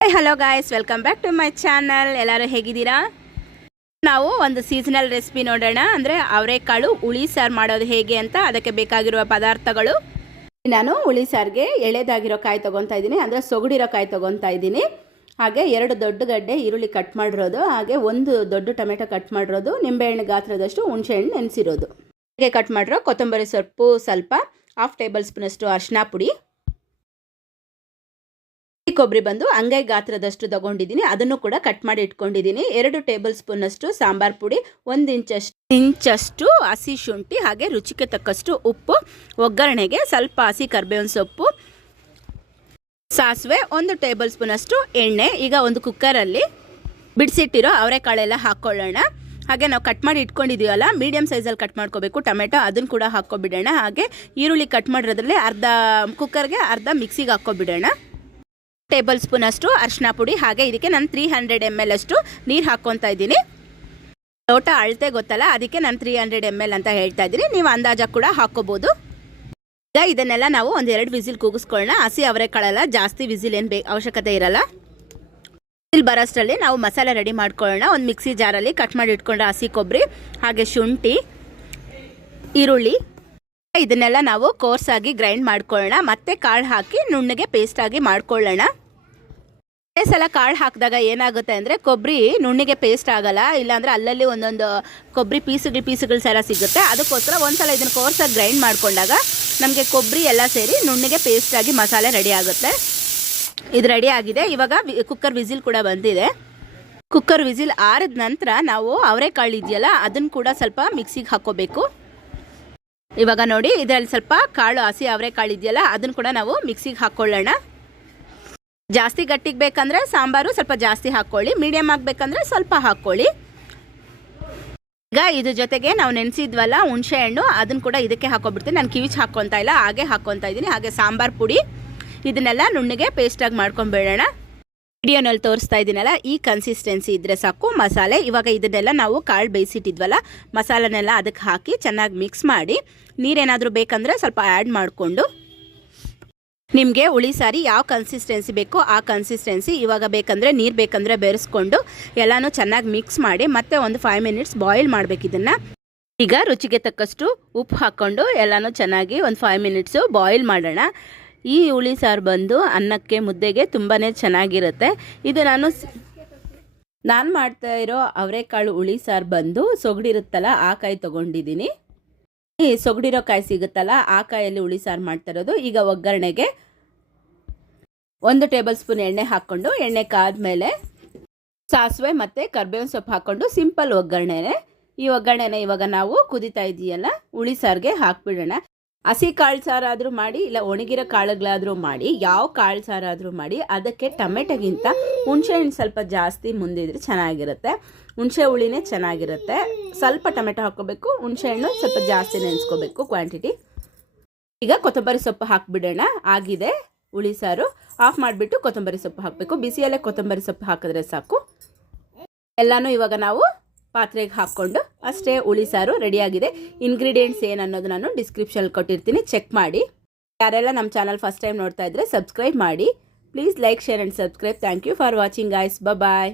Hello guys, welcome back to my channel. ಎಲ್ಲರೂ ಹೇಗಿದ್ದೀರಾ? ನಾವು ಒಂದು ಸೀಸನಲ್ ರೆಸಿಪಿ ನೋಡೋಣ. ಅಂದರೆ ಅವರೆಕಾಳು ಹುಳಿ ಸಾರು ಮಾಡೋದು ಹೇಗೆ ಅಂತ. ಅದಕ್ಕೆ ಬೇಕಾಗಿರುವ ಪದಾರ್ಥಗಳು: ನಾನು ಹುಳಿ ಸಾರಿಗೆ ಎಳೆದಾಗಿರೋ ಕಾಯಿ ತೊಗೊತಾ ಇದ್ದೀನಿ, ಅಂದರೆ ಸೊಗಡಿರೋ ಕಾಯಿ ತೊಗೊತಾ ಇದ್ದೀನಿ. ಹಾಗೆ 2 ದೊಡ್ಡ ಗಡ್ಡೆ ಈರುಳ್ಳಿ ಕಟ್ ಮಾಡಿರೋದು, ಹಾಗೆ 1 ದೊಡ್ಡ ಟೊಮೆಟೊ ಕಟ್ ಮಾಡಿರೋದು, ನಿಂಬೆಹಣ್ಣು ಗಾತ್ರದಷ್ಟು ಹುಣಸೆಹಣ್ಣು ನೆನೆಸಿರೋದು, ಹಾಗೆ ಕಟ್ ಮಾಡಿರೋ ಕೊತ್ತಂಬರಿ ಸೊಪ್ಪು ಸ್ವಲ್ಪ, 1/2 ಟೇಬಲ್ ಸ್ಪೂನಷ್ಟು ಅರಿಶಿನ ಪುಡಿ, ಕೊಬ್ಬರಿ ಬಂದು ಅಂಗೈ ಗಾತ್ರದಷ್ಟು ತಗೊಂಡಿದ್ದೀನಿ, ಅದನ್ನು ಕೂಡ ಕಟ್ ಮಾಡಿ ಇಟ್ಕೊಂಡಿದ್ದೀನಿ. 2 ಟೇಬಲ್ ಸ್ಪೂನಷ್ಟು ಸಾಂಬಾರ್ ಪುಡಿ, 1 ಇಂಚಷ್ಟು ಹಸಿ ಶುಂಠಿ, ಹಾಗೆ ರುಚಿಗೆ ತಕ್ಕಷ್ಟು ಉಪ್ಪು, ಒಗ್ಗರಣೆಗೆ ಸ್ವಲ್ಪ ಹಸಿ ಕರಿಬೇವಿನ ಸೊಪ್ಪು, ಸಾಸಿವೆ, 1 ಟೇಬಲ್ ಸ್ಪೂನಷ್ಟು ಎಣ್ಣೆ. ಈಗ ಒಂದು ಕುಕ್ಕರಲ್ಲಿ ಬಿಡಿಸಿಟ್ಟಿರೋ ಅವರೆಕಾಳೆಲ್ಲ ಹಾಕ್ಕೊಳ್ಳೋಣ. ಹಾಗೆ ನಾವು ಕಟ್ ಮಾಡಿ ಇಟ್ಕೊಂಡಿದ್ದೀವಲ್ಲ, ಮೀಡಿಯಮ್ ಸೈಜಲ್ಲಿ ಕಟ್ ಮಾಡ್ಕೋಬೇಕು. ಟೊಮೆಟೊ ಅದನ್ನು ಕೂಡ ಹಾಕ್ಕೊಬಿಡೋಣ. ಹಾಗೆ ಈರುಳ್ಳಿ ಕಟ್ ಮಾಡಿರೋದ್ರಲ್ಲಿ ಕುಕ್ಕರ್ಗೆ ಅರ್ಧ ಮಿಕ್ಸಿಗೆ ಹಾಕ್ಕೊಬಿಡೋಣ. ಟೇಬಲ್ ಸ್ಪೂನ್ ಅಷ್ಟು ಅರಿಶಿನ ಪುಡಿ, ಹಾಗೆ ಇದಕ್ಕೆ ನಾನು 300 ml ಅಷ್ಟು ನೀರು ಹಾಕ್ಕೊತಾ ಇದ್ದೀನಿ. ಲೋಟ ಅಳತೆ ಗೊತ್ತಲ್ಲ, ಅದಕ್ಕೆ ನಾನು 300 ml ಅಂತ ಹೇಳ್ತಾ ಇದ್ದೀನಿ. ನೀವು ಅಂದಾಜಾಗಿ ಕೂಡ ಹಾಕ್ಕೋಬೋದು. ಈಗ ಇದನ್ನೆಲ್ಲ ನಾವು 1-2 ವಿಸಿಲ್ ಕೂಗಿಸ್ಕೊಳ್ಳೋಣ. ಹಸಿ ಅವರೆಕಾಳೆಲ್ಲ ಜಾಸ್ತಿ ವಿಸಿಲ್ ಏನು ಅವಶ್ಯಕತೆ ಇರಲ್ಲ. ವಿಸಿಲ್ ಬರೋಷ್ಟರಲ್ಲಿ ನಾವು ಮಸಾಲೆ ರೆಡಿ ಮಾಡ್ಕೊಳ್ಳೋಣ. ಒಂದು ಮಿಕ್ಸಿ ಜಾರಲ್ಲಿ ಕಟ್ ಮಾಡಿ ಇಟ್ಕೊಂಡ್ರೆ ಹಸಿ ಕೊಬ್ಬರಿ, ಹಾಗೆ ಶುಂಠಿ, ಈರುಳ್ಳಿ, ಇದನ್ನೆಲ್ಲ ನಾವು ಕೋರ್ಸಾಗಿ ಗ್ರೈಂಡ್ ಮಾಡ್ಕೊಳ್ಳೋಣ. ಮತ್ತೆ ಕಾಳು ಹಾಕಿ ನುಣ್ಣಗೆ ಪೇಸ್ಟಾಗಿ ಮಾಡ್ಕೊಳ್ಳೋಣ. ಅದೇ ಸಲ ಕಾಳು ಹಾಕಿದಾಗ ಏನಾಗುತ್ತೆ ಅಂದರೆ ಕೊಬ್ಬರಿ ನುಣ್ಣಿಗೆ ಪೇಸ್ಟ್ ಆಗಲ್ಲ, ಇಲ್ಲಾಂದರೆ ಅಲ್ಲಲ್ಲಿ ಒಂದೊಂದು ಕೊಬ್ಬರಿ ಪೀಸುಗಳು ಸಲ ಸಿಗುತ್ತೆ. ಅದಕ್ಕೋಸ್ಕರ ಒಂದ್ಸಲ ಇದನ್ನು ಕೋರ್ಸಾಗಿ ಗ್ರೈಂಡ್ ಮಾಡಿಕೊಂಡಾಗ ನಮಗೆ ಕೊಬ್ಬರಿ ಎಲ್ಲ ಸೇರಿ ನುಣ್ಣಿಗೆ ಪೇಸ್ಟಾಗಿ ಮಸಾಲೆ ರೆಡಿ ಆಗುತ್ತೆ. ಇದು ರೆಡಿ ಆಗಿದೆ. ಇವಾಗ ಕುಕ್ಕರ್ ವಿಸಿಲ್ ಕೂಡ ಬಂದಿದೆ. ಕುಕ್ಕರ್ ವಿಸಿಲ್ ಆರಿದ ನಂತರ ನಾವು ಅವರೆಕಾಳು ಇದೆಯಲ್ಲ, ಅದನ್ನು ಕೂಡ ಸ್ವಲ್ಪ ಮಿಕ್ಸಿಗೆ ಹಾಕ್ಕೋಬೇಕು. ಇವಾಗ ನೋಡಿ, ಇದರಲ್ಲಿ ಸ್ವಲ್ಪ ಕಾಳು, ಹಸಿ ಅವರೆಕಾಳು ಇದೆಯಲ್ಲ, ಅದನ್ನು ಕೂಡ ನಾವು ಮಿಕ್ಸಿಗೆ ಹಾಕ್ಕೊಳ್ಳೋಣ. ಜಾಸ್ತಿ ಗಟ್ಟಿಗೆ ಬೇಕಂದರೆ ಸಾಂಬಾರು ಸ್ವಲ್ಪ ಜಾಸ್ತಿ ಹಾಕ್ಕೊಳ್ಳಿ, ಮೀಡಿಯಮ್ ಆಗಬೇಕಂದ್ರೆ ಸ್ವಲ್ಪ ಹಾಕ್ಕೊಳ್ಳಿ. ಈಗ ಇದ್ರ ಜೊತೆಗೆ ನಾವು ನೆನೆಸಿದ್ವಲ್ಲ ಹುಣಸೆ ಹಣ್ಣು, ಅದನ್ನು ಕೂಡ ಇದಕ್ಕೆ ಹಾಕ್ಕೊಬಿಡ್ತೀನಿ. ನಾನು ಕಿವಿಚ್ ಹಾಕ್ಕೊತಾ ಇಲ್ಲ, ಹಾಗೆ ಹಾಕ್ಕೊತಾ ಇದ್ದೀನಿ. ಹಾಗೆ ಸಾಂಬಾರು ಪುಡಿ, ಇದನ್ನೆಲ್ಲ ನುಣ್ಣಗೆ ಪೇಸ್ಟಾಗಿ ಮಾಡ್ಕೊಂಬೇಡೋಣ. ವಿಡಿಯೋನಲ್ಲಿ ತೋರಿಸ್ತಾ ಇದ್ದೀನಲ್ಲ, ಈ ಕನ್ಸಿಸ್ಟೆನ್ಸಿ ಇದ್ದರೆ ಸಾಕು ಮಸಾಲೆ. ಇವಾಗ ಇದನ್ನೆಲ್ಲ ನಾವು ಕಾಳು ಬೇಯಿಸಿಟ್ಟಿದ್ವಲ್ಲ, ಮಸಾಲೆನೆಲ್ಲ ಅದಕ್ಕೆ ಹಾಕಿ ಚೆನ್ನಾಗಿ ಮಿಕ್ಸ್ ಮಾಡಿ, ನೀರೇನಾದರೂ ಬೇಕಂದರೆ ಸ್ವಲ್ಪ ಆ್ಯಡ್ ಮಾಡಿಕೊಂಡು, ನಿಮಗೆ ಹುಳಿ ಸಾರಿ ಯಾವ ಕನ್ಸಿಸ್ಟೆನ್ಸಿ ಬೇಕೋ ಆ ಕನ್ಸಿಸ್ಟೆನ್ಸಿ. ಇವಾಗ ಬೇಕಂದರೆ ನೀರು ಬೇಕಂದರೆ ಬೆರೆಸ್ಕೊಂಡು ಎಲ್ಲನೂ ಚೆನ್ನಾಗಿ ಮಿಕ್ಸ್ ಮಾಡಿ ಮತ್ತೆ ಒಂದು 5 ಮಿನಿಟ್ಸ್ ಬಾಯ್ಲ್ ಮಾಡಬೇಕು ಇದನ್ನು. ಈಗ ರುಚಿಗೆ ತಕ್ಕಷ್ಟು ಉಪ್ಪು ಹಾಕ್ಕೊಂಡು ಎಲ್ಲನೂ ಚೆನ್ನಾಗಿ ಒಂದು 5 ಮಿನಿಟ್ಸು ಬಾಯ್ಲ್ ಮಾಡೋಣ. ಈ ಹುಳಿ ಸಾರು ಬಂದು ಅನ್ನಕ್ಕೆ, ಮುದ್ದೆಗೆ ತುಂಬಾ ಚೆನ್ನಾಗಿರುತ್ತೆ. ಇದು ನಾನು ಮಾಡ್ತಾ ಇರೋ ಅವರೆಕಾಳು ಹುಳಿ ಸಾರು ಬಂದು ಸೊಗಡಿರುತ್ತಲ್ಲ ಆ ಕಾಯಿ ತೊಗೊಂಡಿದ್ದೀನಿ. ಈ ಸೊಗಡಿರೋ ಕಾಯಿ ಸಿಗುತ್ತಲ್ಲ ಆ ಕಾಯಲ್ಲಿ ಹುಳಿ ಸಾರು ಮಾಡ್ತಾ ಇರೋದು. ಈಗ ಒಗ್ಗರಣೆಗೆ 1 ಟೇಬಲ್ ಸ್ಪೂನ್ ಎಣ್ಣೆ ಹಾಕ್ಕೊಂಡು, ಎಣ್ಣೆ ಕಾದ್ಮೇಲೆ ಸಾಸಿವೆ ಮತ್ತು ಕರಿಬೇವಿನ ಸೊಪ್ಪು ಹಾಕ್ಕೊಂಡು ಸಿಂಪಲ್ ಒಗ್ಗರಣೆನೇ. ಈ ಒಗ್ಗರಣೆನ ಇವಾಗ ನಾವು ಕುದಿತಾ ಇದೆಯಲ್ಲ ಹುಳಿ ಸಾರಿಗೆ ಹಾಕ್ಬಿಡೋಣ. ಹಸಿ ಕಾಳು ಸಾರಾದರೂ ಮಾಡಿ, ಇಲ್ಲ ಒಣಗಿರೋ ಕಾಳುಗಳಾದರೂ ಮಾಡಿ, ಯಾವ ಕಾಳು ಸಾರಾದರೂ ಮಾಡಿ, ಅದಕ್ಕೆ ಟೊಮೆಟೊಗಿಂತ ಹುಣಸೆಹಣ್ಣು ಸ್ವಲ್ಪ ಜಾಸ್ತಿ ಮುಂದಿದ್ರೆ ಚೆನ್ನಾಗಿರುತ್ತೆ. ಹುಣಸೆ ಹುಳಿನೇ ಚೆನ್ನಾಗಿರುತ್ತೆ. ಸ್ವಲ್ಪ ಟೊಮೆಟೊ ಹಾಕ್ಕೋಬೇಕು, ಹುಣಸೆಹಣ್ಣು ಸ್ವಲ್ಪ ಜಾಸ್ತಿ ನೆನೆಸ್ಕೋಬೇಕು ಕ್ವಾಂಟಿಟಿ. ಈಗ ಕೊತ್ತಂಬರಿ ಸೊಪ್ಪು ಹಾಕ್ಬಿಡೋಣ. ಆಗಿದೆ ಹುಳಿ ಸಾರು. ಆಫ್ ಮಾಡಿಬಿಟ್ಟು ಕೊತ್ತಂಬರಿ ಸೊಪ್ಪು ಹಾಕಬೇಕು. ಬಿಸಿಯಲ್ಲೇ ಕೊತ್ತಂಬರಿ ಸೊಪ್ಪು ಹಾಕಿದ್ರೆ ಸಾಕು. ಎಲ್ಲನೂ ಇವಾಗ ನಾವು ಪಾತ್ರೆಗೆ ಹಾಕ್ಕೊಂಡು ಅಷ್ಟೇ ಹುಳಿ ಸಾರು ರೆಡಿಯಾಗಿದೆ. ಇಂಗ್ರೀಡಿಯೆಂಟ್ಸ್ ಏನು ಅನ್ನೋದು ನಾನು ಡಿಸ್ಕ್ರಿಪ್ಷನಲ್ಲಿ ಕೊಟ್ಟಿರ್ತೀನಿ, ಚೆಕ್ ಮಾಡಿ. ಯಾರೆಲ್ಲ ನಮ್ಮ ಚಾನಲ್ ಫಸ್ಟ್ ಟೈಮ್ ನೋಡ್ತಾ ಇದ್ದರೆ ಸಬ್ಸ್ಕ್ರೈಬ್ ಮಾಡಿ. Please like, share and subscribe. Thank you for watching guys. Bye.